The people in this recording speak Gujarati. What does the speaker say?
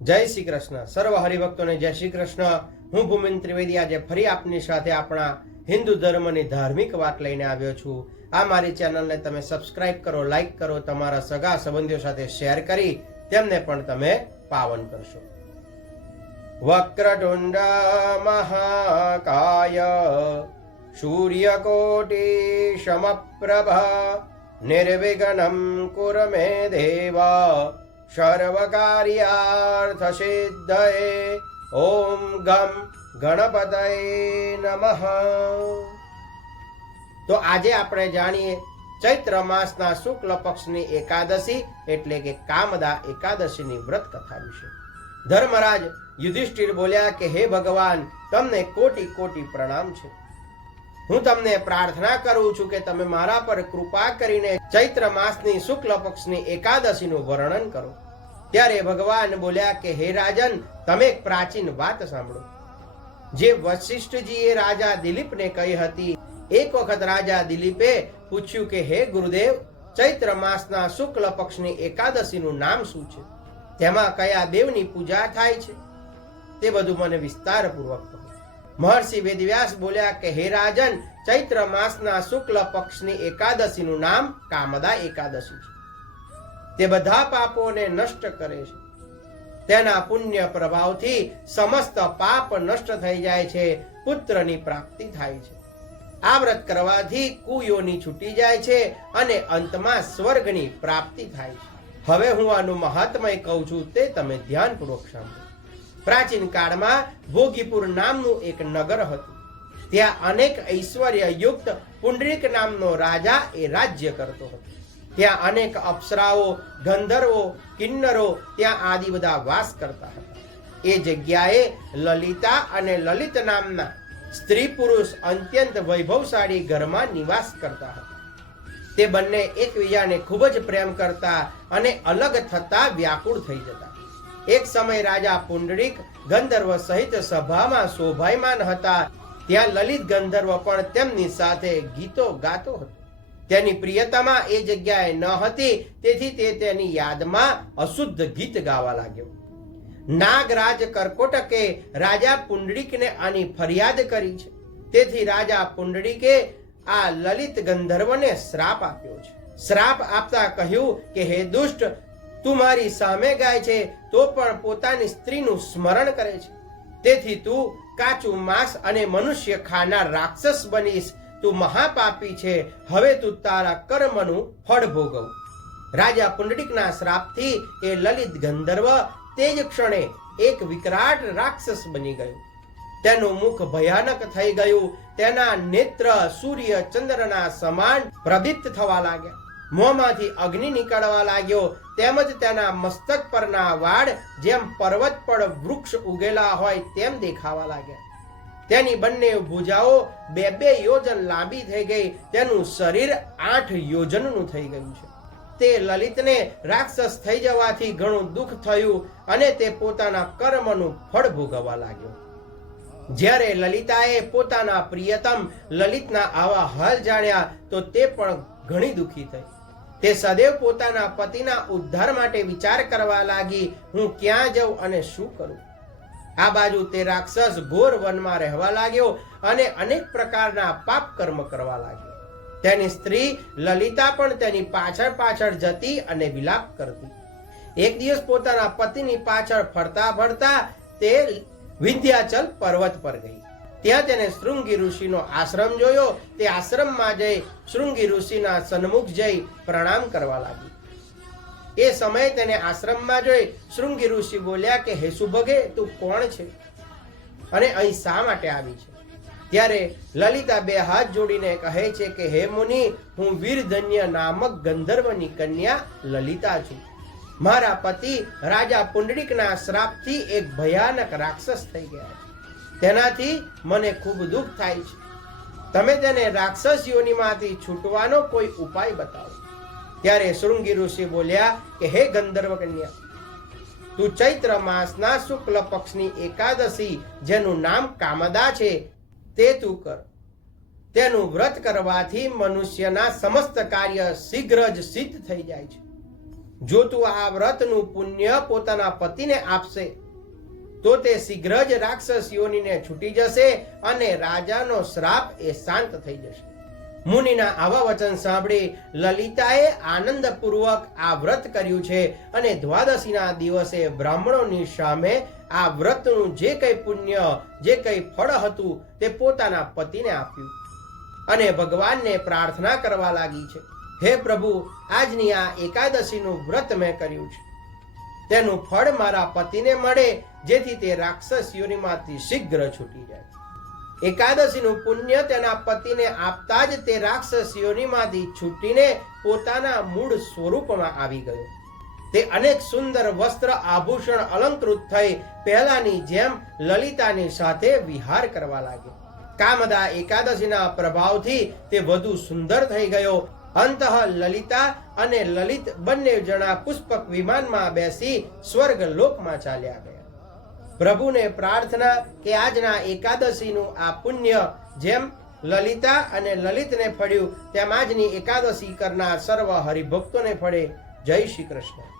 જય શ્રી કૃષ્ણ. સર્વ હરિભક્તોને જય શ્રી કૃષ્ણ. હું ભૂમિન ત્રિવેદી આજે ફરી આપની સાથે આપણા હિન્દુ ધર્મની ધાર્મિક વાત લઈને આવ્યો છું. આ મારી ચેનલને તમે સબસ્ક્રાઇબ કરો, લાઇક કરો, તમારા સગા સંબંધીઓ સાથે શેર કરી તેમને પણ તમે પાવન કરશો. વક્રતુંડ મહાકાય, સૂર્યકોટી શમપ્રભા નિર્વિઘ્નમ કુરમે દેવા. સર્વકાર્યાર્થ સિદ્ધયે ઓમ ગમ ગણપતય નમઃ તો આજે આપણે જાણીએ ચૈત્ર માસના શુક્લ પક્ષની એકાદશી એટલે કે કામદા એકાદશીની વ્રત કથા વિશે. ધર્મરાજ યુધિષ્ઠિર બોલ્યા કે, હે ભગવાન, તમને કોટી કોટી પ્રણામ છે. હું તમને પ્રાર્થના કરું છું કે તમે મારા પર કૃપા કરીને ચૈત્ર માસની શુક્લ પક્ષની એકાદશીનું વર્ણન કરો. ત્યારે ભગવાન બોલ્યા કે, હે રાજન, તમે એક પ્રાચીન વાત સાંભળો. જે વશિષ્ઠજીએ રાજા દિલીપને કહી હતી, એક વખત રાજા દિલીપે પૂછ્યું કે, હે ગુરુદેવ, ચૈત્ર માસના શુક્લ પક્ષની એકાદશીનું નામ શું છે? તેમાં કયા દેવની પૂજા થાય છે? તે બધું મને વિસ્તારપૂર્વક કહો. મહર્ષિ વેદવ્યાસ બોલ્યા કે, હે રાજન, ચૈત્ર માસના શુક્લ પક્ષની એકાદશીનું નામ કામદા એકાદશી છે. તે બધા પાપોને નષ્ટ કરે છે. તેના પુણ્ય પ્રભાવથી સમસ્ત પાપ નષ્ટ થઈ જાય છે, પુત્રની પ્રાપ્તિ થાય છે. આ વ્રત કરવાથી કુયોની છૂટી જાય છે અને અંતમાં સ્વર્ગની પ્રાપ્તિ થાય છે. હવે હું આનું મહાત્મય કહું છું, તે તમે ધ્યાનપૂર્વક સાંભળો. પ્રાચીન કાળમાં ભોગીપુર નામનું એક નગર હતું. ત્યાં અનેક ઐશ્વર્ય યુક્ત પુંડરીક નામનો રાજા એ રાજ્ય કરતો હતો. ત્યાં અનેક અપ્સરાઓ, ગંધર્વો, કિન્નરો ત્યાં આદિ બધા વાસ કરતા હતા. એ જગ્યાએ લલિતા અને લલિત નામના સ્ત્રી પુરુષ અત્યંત વૈભવશાળી ઘરમાં નિવાસ કરતા હતા. તે બંને એકબીજાને ખૂબ જ પ્રેમ કરતા અને અલગ થતા વ્યાકુળ થઈ જતા. એક સમય રાજા પુંડરીક ગંધર્વ સહિત સભામાં શોભાયમાન હતા. ત્યાં લલિત ગંધર્વ પણ તેમની સાથે ગીતો ગાતો હતો. તેની પ્રિયતામાં એ જગ્યાએ ન હતી, તેથી તે તેની યાદમાં અશુદ્ધ ગીત ગાવા લાગ્યો. નાગરાજ કરકોટકે રાજા પુંડરીકને આની ફરિયાદ કરી છે. તેથી રાજા પુંડરીકે આ લલિત ગંધર્વને શ્રાપ આપ્યો છે. શ્રાપ આપતા કહ્યું કે, હે દુષ્ટ તું મારી સામે ગાય છે, તો પણ પોતાની સ્ત્રીનું સ્મરણ કરે છે. તેથી તું કાચું માંસ અને મનુષ્ય ખાનાર રાક્ષસ બનીશ. તું મહાપાપી છે, હવે તું તારા કર્મનું ફળ ભોગવ. રાજા પુંડરીકના શ્રાપથી એ લલિત ગંધર્વ તે જ ક્ષણે એક વિકરાટ રાક્ષસ બની ગયું. તેનું મુખ ભયાનક થઈ ગયું. તેના નેત્ર સૂર્ય ચંદ્રના સમાન પ્રદીપ્ત થવા લાગ્યા. મોંમાંથી અગ્નિ નીકળવા લાગ્યો. તેમજ તેના મસ્તક પરના વાળ જેમ પર્વત પર વૃક્ષ ઉગેલા હોય તેમ દેખાવા લાગ્યા. તેની બંને ભુજાઓ બે બે યોજન લાંબી થઈ ગઈ. તેનું શરીર આઠ યોજનનું થઈ ગયું છે. તે લલિતને રાક્ષસ થઈ જવાથી ઘણું દુઃખ થયું અને તે પોતાના કર્મનું ફળ ભોગવવા લાગ્યો. જ્યારે લલિતાએ પોતાના પ્રિયતમ લલિતના આવા હાલ જાણ્યા, તો તે પણ ઘણી દુઃખી થઈ. તે સદૈવ પોતાના પતિના ઉદ્ધાર માટે વિચાર કરવા લાગી, હું ક્યાં જાઉં અને શું કરું? આ બાજુ તે રાક્ષસ ઘોર વનમાં રહેવા લાગ્યો અને અનેક પ્રકારના પાપ કર્મ કરવા લાગ્યો. તેની સ્ત્રી લલિતા પણ તેની પાછળ પાછળ જતી અને વિલાપ કરતી. એક દિવસ પોતાના પતિની પાછળ ફરતા ફરતા તે વિંધ્યાચલ પર્વત પર ગઈ. ત્યાં તેને શૃંગી ઋષિનો આશ્રમ જોયો. તે આશ્રમમાં જઈ શૃંગી ઋષિના સન્મુખ જઈ પ્રણામ કરવા લાગી. એ સમયે તેને આશ્રમમાં જોઈ શૃંગી ઋષિ બોલ્યા કે, હે સુભગે, તું કોણ છે? અને અહીં શા માટે આવી છે? ત્યારે લલિતા બે હાથ જોડીને કહે છે કે, હે મુનિ, હું વીરધન્ય નામક ગંધર્વની કન્યા લલિતા છું. મારા પતિ રાજા પુંડરીકના શ્રાપથી એક ભયાનક રાક્ષસ થઈ ગયા છે. તેનાથી મને ખૂબ દુઃખ થાય છે. તમે તેને રાક્ષસ યોનિમાંથી છૂટવાનો કોઈ ઉપાય બતાવો. ત્યારે શૃંગી ઋષિ બોલ્યા કે, હે ગંધર્વ કન્યા તું ચૈત્ર માસના શુક્લ પક્ષની એકાદશી, જેનું નામ કામદા છે, તે તું કર. તેનું વ્રત કરવાથી મનુષ્યના સમસ્ત કાર્ય શીઘ્ર જ સિદ્ધ થઈ જાય છે. જો તું આ વ્રતનું પુણ્ય પોતાના પતિને આપશે તો તે શીઘ્ર જ રાક્ષસ યોનીને છૂટી જશે અને રાજાનો શ્રાપ એ શાંત થઈ જશે. મુનિના આવા વચન સાંભળી લલિતાએ આનંદપૂર્વક આ વ્રત કર્યું છે અને દ્વાદશીના દિવસે બ્રાહ્મણોની સામે આ વ્રતનું જે કંઈ પુણ્ય, જે કંઈ ફળ હતું તે પોતાના પતિને આપ્યું અને ભગવાનને પ્રાર્થના કરવા લાગી છે. હે પ્રભુ, આજની આ એકાદશીનું વ્રત મેં કર્યું છે. તેનું ફળ મારા પતિને મળે, જેથી તે રાક્ષસ યોનિમાંથી શીઘ્ર છૂટી જાય. એકાદશીનું પુણ્ય તેના પતિને આપતા જ તે રાક્ષસ યોનિમાંથી છૂટીને પોતાના મૂળ સ્વરૂપમાં આવી ગયો. તે અનેક સુંદર વસ્ત્ર આભૂષણ અલંકૃત થઈ પહેલાની જેમ લલિતાની સાથે વિહાર કરવા લાગ્યો. કામદા એકાદશીના પ્રભાવથી તે વધુ સુંદર થઈ ગયો અંતઃ લલિતા અને લલિત બંને જણા પુષ્પક વિમાનમાં બેસી સ્વર્ગ લોકમાં ચાલ્યા ગયા. પ્રભુને પ્રાર્થના કે આજના એકાદશીનું આ પુણ્ય જેમ લલિતા અને લલિતને ફળ્યું, તેમ આજની એકાદશી કરનાર સર્વ હરિભક્તોને ફળે. જય શ્રી કૃષ્ણ.